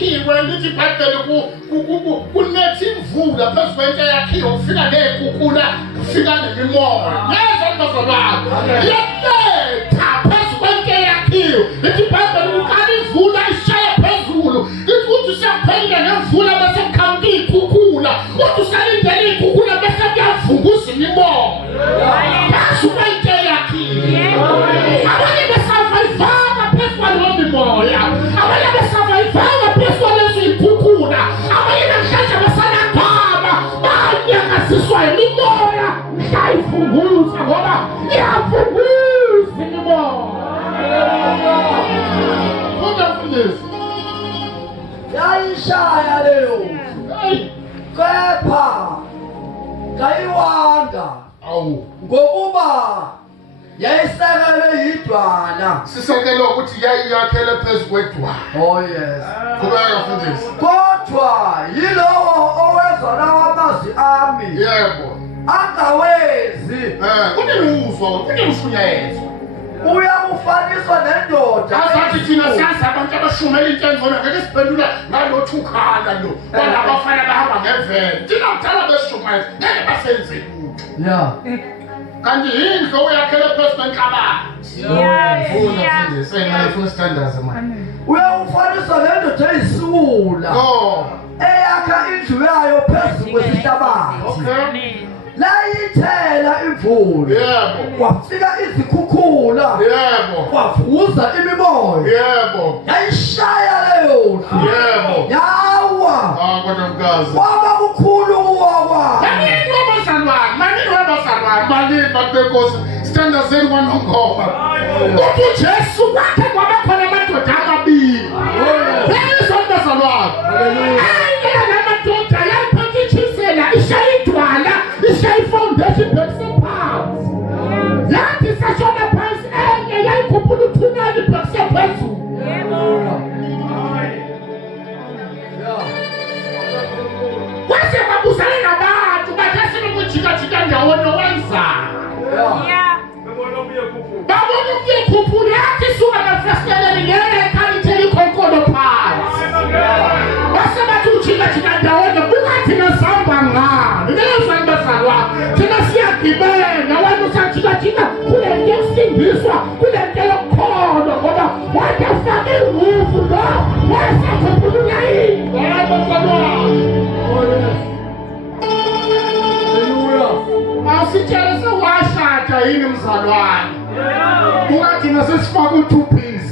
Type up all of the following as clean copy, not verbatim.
yakhiwe lithi iBhayibheli kunethi imvula phezu kwento yakhiwe kufika ney'khukhula kufika nemimoya. Yeza bazalwane yethetha phezu kwento yakhiwe lithi iBhayibheli kukala imvula ishaya phezulu lithi uthi usaphelile nemvula bese kukhawuka iy'khukhula uthi usalindele iy'khukhula bese kuyavunguza imimoya phezu kwento yakhiwe. Abanye besavayivanga phezu kwaleyo mimoya, abanye besavayivanga phezu kwalezo y'khukhula, abanye namhlanje basanagama banyakaziswa yimimoya mhlayivunguza ngoba iyavunguza imimoya. Kungafundisi yayishaya leyo kepha kayiwanga ngokuba yayisekelwe yidwala. sisekelwe ukuthi yayiyakhele phezu kwedwala. Oh yes. Kubeka mfundisi. Kodwa yilowo owezwa lawo amazwi ami Yebo. angawezi Kunemuzwa, kunemfunyayezwa. uyakufaniswa nendoda Azathi thina sazi abantu abashumela into engcono ngeke siphendula ngalothukhala lo. Balabafana bahamba ngevele. Thina kudala besishumayeza ngeke basenze lutho. yeah. Kanti yindlu uyakhele phezu kwenhlabathi. Funda mfundisi, engayifuna standards manje. uyakufaniswa nendoda eyisula eyakha indlu yayo phezu kwesihlabathi Okay. layithela imvula Yebo. kwafika izikhukhula Yebo. kwavuza imimoya Yebo. yayishaya leyo ndlu Yebo. yawa Kodwa mkazi. kwaba kukhulu kuwawa. Manini wabazalwane, manini babenkosi, standards zenu kwanongoma. Uthi uJesu kwakhe kwaba khona amadoda amabili. Phezulu wabazalwane. Ayike lamadoda yaphakithisela ishaya idwala, ishaya ifoundation bhekise phansi. Yathi sashona phansi enye yayikhuphula uthunani bhekise phezulu. Kwase babuzane nabantu bathasini ukujika-jika ndawonye wenzani. Babona umyekhuphula yathi suka nafasiteleni ngeke ekhalithela ikhonkolo phansi. Base bathi ujika-jika ndawonye buka thina sihamba ngani. Ngezwa bazalwane thina siyagibela wena usajika-jika kule nto yokusindiswa kule nto yokukholwa ngoba wade ufake irufu lo wasakhuphula yini. Bazalwane. Asitshele sewashada yini mzalwane. Ukathi nasesifaka u-2-piece.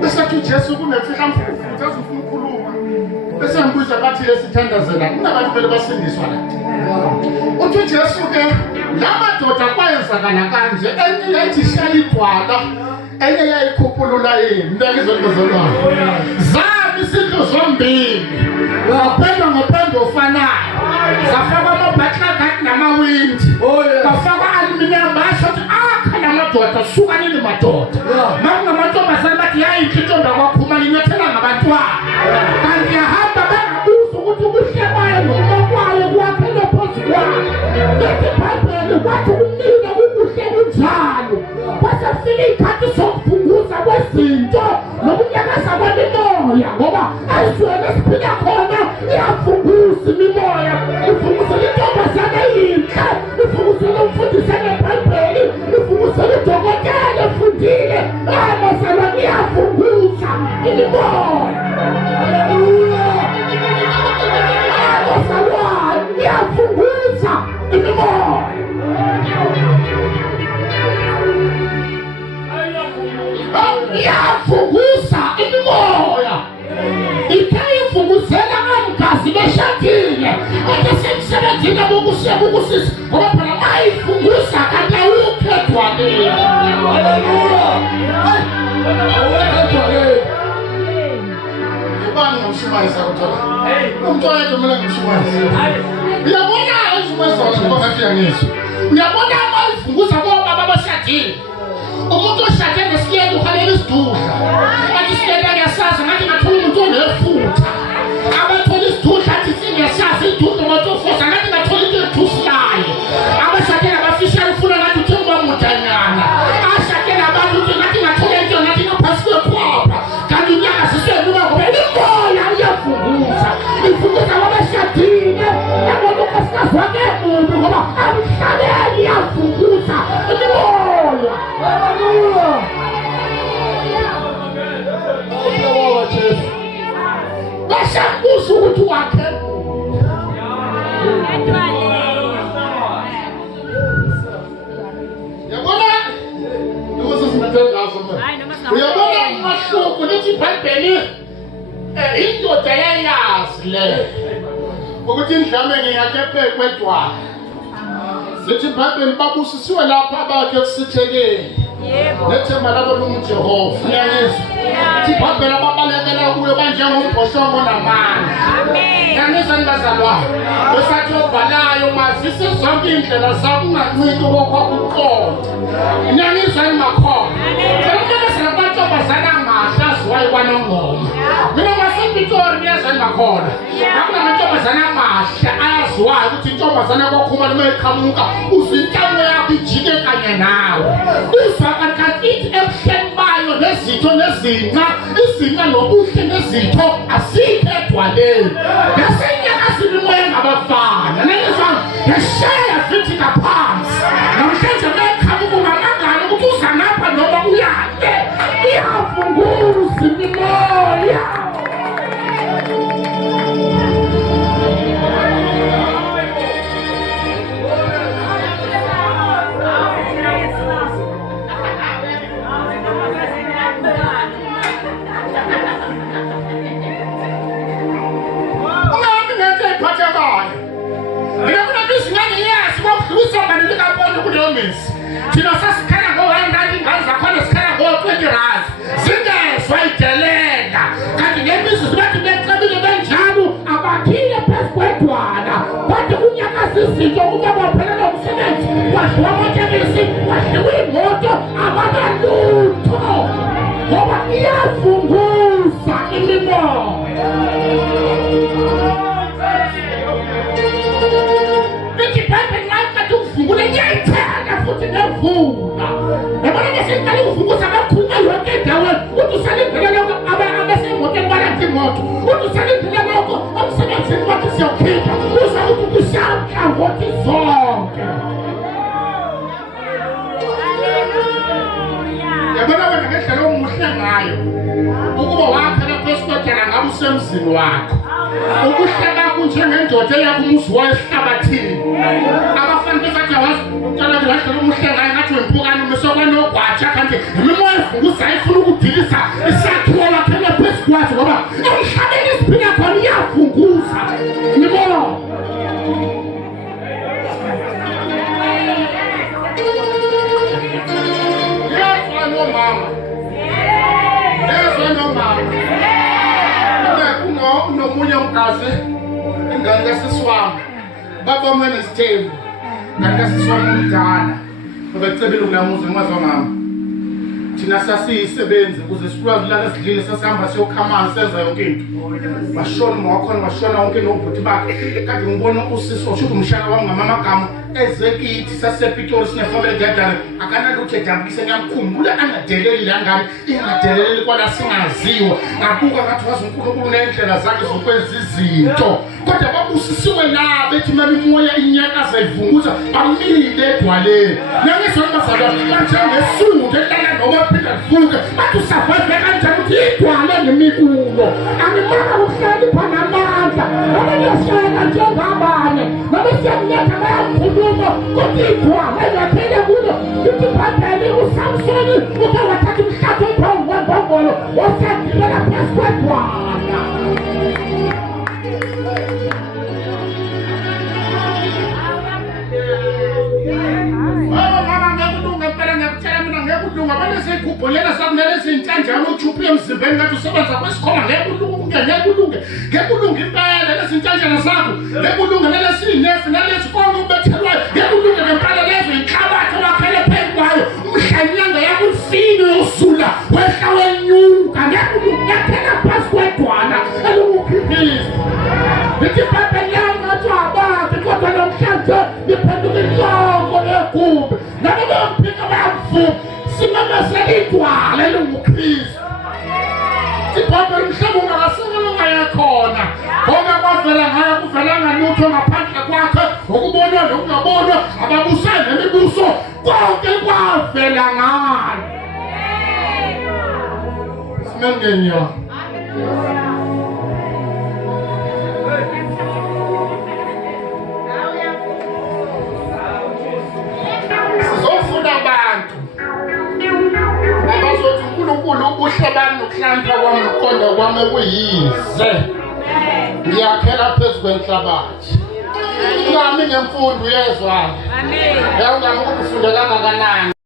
Bese uJesu kunemfihla mfufu ezifuna ukukhuluma. Bese ngibuza bathi lesithandazela kunabantu vele basindiswa la. Uthi uJesu ke lamadoda kwayenzakala kanje enye yathi shaya idwala enye yayikhuphulula yini ngizolibazalwane. Zami izinto zombili. Waphendwa ngophendwa ofanayo. Zafakwa amabhatlagadi namawindi. Bafakwa aluminium basho ukuthi akha lamadoda suka nini madoda. Makungamantombazane bathi yayinhlonda kwaphuma linyathela ngabantwana. Kanti yahamba bengabuza ukuthi ubuhle bayo noma kwayo kuyaphela phansi kwayo. Bethi iBhayibheli kwathi umnina kubuhle kunjalo. Base kufika iy'khathi zokuvunguza kwezinto nokunyakaza kwemimoya ngoba ayizwele esiphila khona iyavunguza imimoya. Ivunguzela intombazane eyinhle, ivunguzela umfundisi eneBhayibheli, ivunguzela udokotela efundile. Bazalwane iyavunguza imimoya. Haleluya. Bazalwane iyavunguza imimoya. Iyavunguza imimoya. Ikayivunguzela amgazi beshadile. Ade semsebenzini bokusisa ngoba phela ayivunguza kanti awukho edwaleni. Haleluya. Ubani ngomshumayisa uthola? Umntwana kumele ngimshumayise. Uyabona izimezwana ngoba ngathi yangizwa. Uyabona amayivunguza ngoba babashadile. Umuntu oshade ngesikele uhalela isidudla. Athi isikele ngiyasazi ngathi ngathola umuntu onefutha. Abathola isidudla athi singiyasazi idudla umuntu ofosa ngathi ngathola into ethusilayo. Abashade nabafisha ufuna ngathi uthenga umudanyana. Ashade nabantu ngathi ngathola into ngathi ngaphasi kwekhwapha. Kanti unyaka siswe nuka yafunguza wabeshadile yabona unkosikazi wake mubi ngoba amhlabeni yafunguza imimoya. Haleluya. Uyawa Jesu. Bashakuza ukuthi wakhe. Yabona ukuthi simathengazo manje. Uyabona umahluko lithi iBhayibheli indoda yayazi le ukuthi indlame ngiyakephe kwedwa. Sithi iBhayibheli babusisiwe lapha abakhe kusithekeni. Nethemba labo lungujehova. Uyangizwa? Ithi iBhayibheli ababalekela kuyo banjengombhoshongo namandla. Yanizwa nibazalwane. Besathi obhalayo mazise zonke indlela zakho unganciki okwakuqonda. Yanizwa nimakhona. Bazana mahla ziwaye kwanongoma. Mina ngasePitori niyazani bakhona. Akunamantombazana mahla ayaziwayo ukuthi intombazana kwakhuma noma iqhamuka uzintamo yakho ijike kanye nawe. Izwakala ithi ebuhleni bayo nezitho nezinqa, izinqa nobuhle nezitho asikho edwaleni. Yasenyakazini moya ngabafana. Nenzwa yashaya fithi kaphansi. Namhlanje beqhamuka ungangani ukuthi uzanapha noma uyade. Iyafunguza imimoya. Ungabi nento ephathekayo. Mina kunabizi ngani yazi bakudlusa manje likabona kuleyo misi. Thina sasikhala ngo-100 ingane zakhona sikhala ngo-20 rand. Singezwa ideleka. Kanti ngemisi sibathi becebile benjalo abakhile phezu kwedwana. Kodwa unyakaza izinto ukuba baphelele umsebenzi. Wadliwa amatekisi, wadliwa imoto, abanalutho. Ngoba iyafunguza imimoya. Lithi iBhayibheli nayikade ukuvungula iyayithanda futhi nevuna. Yabona ngesikhathi uvukuza abakhulunywa yonke endaweni. Uthi usalindele lokho abasemotweni balanda imoto. Uthi usalindele lokho emsebenzini bathi siyokhipha. Uza ukuthi kushamhlangothi zonke. Yabona wena ngendlela omuhle ngayo ukuba wakhela phesitotshela ngabe usemzini wakho. Ukuhleka kunjengendoda eyakumuzi wayo esihlabathini. Abafana besathi awazi ucala ngilahle umuhlengayo ngathi wempukane umesokwanogwatsha kanti imimoya efunguzayo ifuna ukudilisa isakhiwo lakhele phezu kwazo ngoba emhlabeni isiphila khona iyafunguza imimoya. Yezwa nomama. Unomunye umgazi ingane kasisi wami baba mane sithembu ngane kasisi wami umdala babecebile ukulamuza ngimazwa mama thina sasiyisebenzi ukuze sikwazi lana sidlile sasihamba siyokhamana senza yonke into bashona mawakhona bashona wonke nobhuti bakhe kanti ngibona usisi washo umshana wami ngamamagama ezekithi sasePitori sinefamily gathering akanalutho edambise ngiyamkhumbula angadeleli la ngane ingadeleli kwala singaziwa ngabuka ngathi wazi uNkulunkulu nendlela zakhe zokwenza izinto kodwa babusisiwe la bethi mamimoya inyakaza ivunguza bamile edwaleni nangizwa bazalwane banjengesundu elala noma phela kuvuka bathi usurvive kanjani ukuthi idwale ngemikulo angimaka ukuhlala phanamandla noma ngiyahlala njengabanye noma siyanyaka bayamkhuluma kodwa idwale yaphela kulo lithi iBhayibheli uSamsoni uthe wathatha umhlathi ophambi kwembongolo wasagibela phezu kwedwala. Ngabona sekubholela sakunele izinhlanjana uthuphe emzimbeni ngathi usebenza kwesikhoma ngekulunge ngekulunge impela lezinhlanjana zakho ngekulunge nalesinefu nalesikonke ubethelwayo ngekulunge ngempela lezo inhlabathi wakhele phezu kwayo umhlanyanga yakufini usula wehla wenyuka ngekulunge yaphela phezu kwedwala elungukhiphisa lithi iBhayibheli yangathi abakhe kodwa namhlanje liphenduka inhloko legumbi nabo bamphika bayamvuka simamazela idwala elungukristu. iBhayibheli mhlawumbe ungasekelwa ngayakhona ngoba kwavela kungavelanga lutho ngaphandle kwakhe, ukubona nokungabona, ababusane nemibuso, konke kwavela ngalo. Simengeni ya. Sizofuna abantu abazothi uNkulunkulu ubuhle bami nokuhlanza kwami nokuqonda kwami kuyize ngiyakhela phezu kwenhlabathi. Ngami ngemfundo uyezwa. Amen. Yawungami ukuthi ufunde kangakanani.